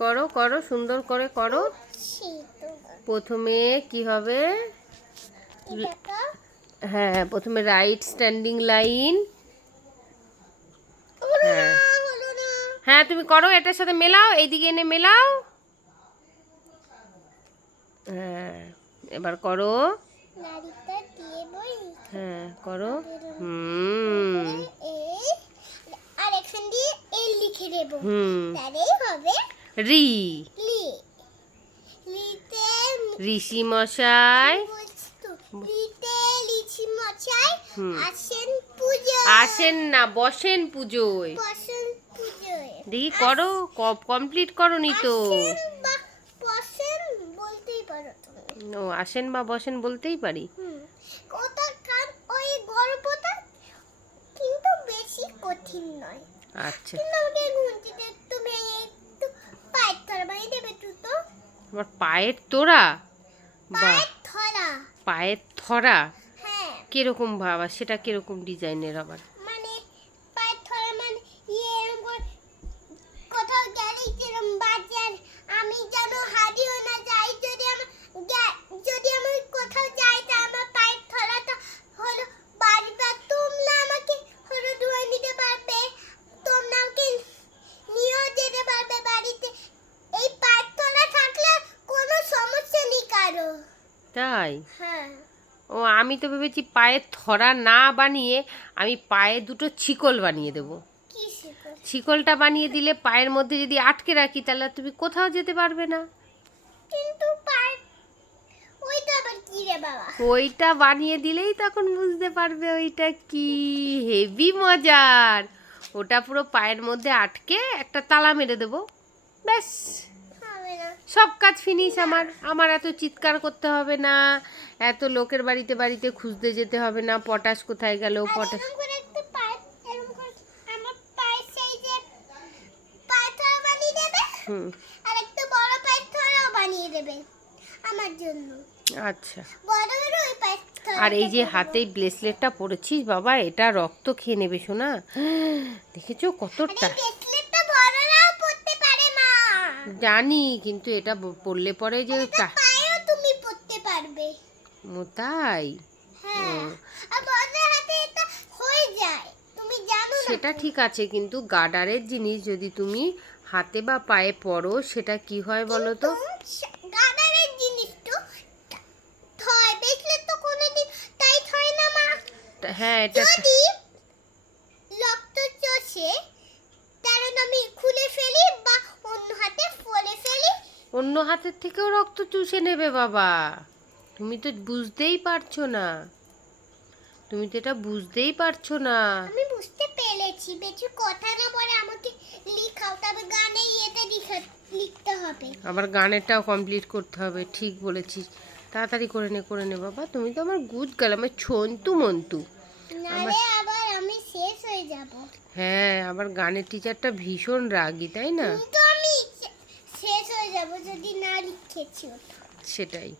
করো করো সুন্দর করে করো। প্রথমে কি হবে? হ্যাঁ প্রথমে রাইট স্ট্যান্ডিং লাইন হ্যাঁ হ্যাঁ তুমি করো এটার সাথে মেলাও এইদিকে এনে মেলাও। হ্যাঁ এবার করো। হ্যাঁ করো। হুম। আর এখান দিয়ে এল লিখে দেবো। হুম। তাহলেই হবে। রি। ঋষি মশাই। আসেন না বসেন পুজোয়। দেখি করো কমপ্লিট করো নি তো। আসেন বা বসেন বলতেই পারো তুমি। ও আসেন বা বসেন বলতেই পারি। হুম। ওটা কার ওই গল্পটা কিন্তু বেশি কঠিন নয়। আচ্ছা কিন্তু আমাকে ঘুমটিতে একটু ভেঙে একটু পায়ের ধরা বানিয়ে দেবে তুই তো আমার পায়ের তোরা বা পায়ের থরা। হ্যাঁ। কীরকম ভাবা? সেটা কীরকম ডিজাইনের আবার মানে পায়ের ধরা মানে ইয়ে এরকম করে কোথাও গেলেই যেরকম বাজার আমি যেন হারিয়েও না যাই যদি আমার গে- যদি আমি কোথাও যাই তা আমার পায়ের ধরাটা হলো বাড়িটা তোমরা আমাকে হলো ধুয়ে নিতে পারবে তোমরা আমাকে নিয়েও যেতে পারবে বাড়িতে এই পায়ের ধরা থাকলে কোনো সমস্যা নেই কারও তাই? হ্যাঁ। ও আমি তো ভেবেছি পায়ের থরা না বানিয়ে আমি পায়ে দুটো ছিকল বানিয়ে দেবো। ছিকলটা বানিয়ে দিলে পায়ের মধ্যে যদি আটকে রাখি তাহলে তুমি কোথাও যেতে পারবে না। কিন্তু ওইটা বানিয়ে দিলেই তখন বুঝতে পারবে ওইটা কি হেভি মজার। ওটা পুরো পায়ের মধ্যে আটকে একটা তালা মেরে দেবো। ব্যাস। সব কাজ ফিনিশ আমার। আমার এত চিৎকার করতে হবে না এত লোকের বাড়িতে বাড়িতে খুঁজতে যেতে হবে না পটাশ কোথায় গেল পটাশ আর একটা বড় পায়ের বানিয়ে দেবে আমার জন্য। আচ্ছা। বড় বড় ওই পায়ের আর এই যে হাতে ব্রেসলেটটা পরেছিস বাবা এটা রক্ত খেয়ে নেবে শোনা দেখেছ কতটা ব্রেসলেটটা বড়রাও পরতে পারে মা জানি কিন্তু এটা পরলে পরে যে তুমি পরতে পারবে। তাই? হ্যাঁ। সেটা ঠিক আছে কিন্তু গার্ডারের জিনিস যদি তুমি হাতে বা পায়ে পরো সেটা কি হয় বলো তো? জিনিস কোনোদিন হয় না মা। হ্যাঁ এটা যদি রক্ত চষে কারণ আমি খুলে ফেলি বা অন্য হাতে ফলে ফেলি অন্য হাতের থেকেও রক্ত চুষে নেবে বাবা। তুমি তো বুঝতেই পারছ না। তুমি তো এটা বুঝতেই পারছ না। আমি বুঝতে পেরেছি বেশি কথা না বলে আমাকে লিখাও তবে গানে ইয়েতে লিখতে হবে। আবার গানেরটাও কমপ্লিট করতে হবে ঠিক বলেছিস। তাড়াতাড়ি করে নে করে নে বাবা। তুমি তো আমার গুজ গেল আমার ছন্তু মন্তু। নালে আবার আমি শেষ হয়ে যাব। হ্যাঁ আবার গানের টিচারটা ভীষণ রাগী তাই না কিন্তু আমি শে- শেষ হয়ে যাব যদি না লিখেছি। সেটাই।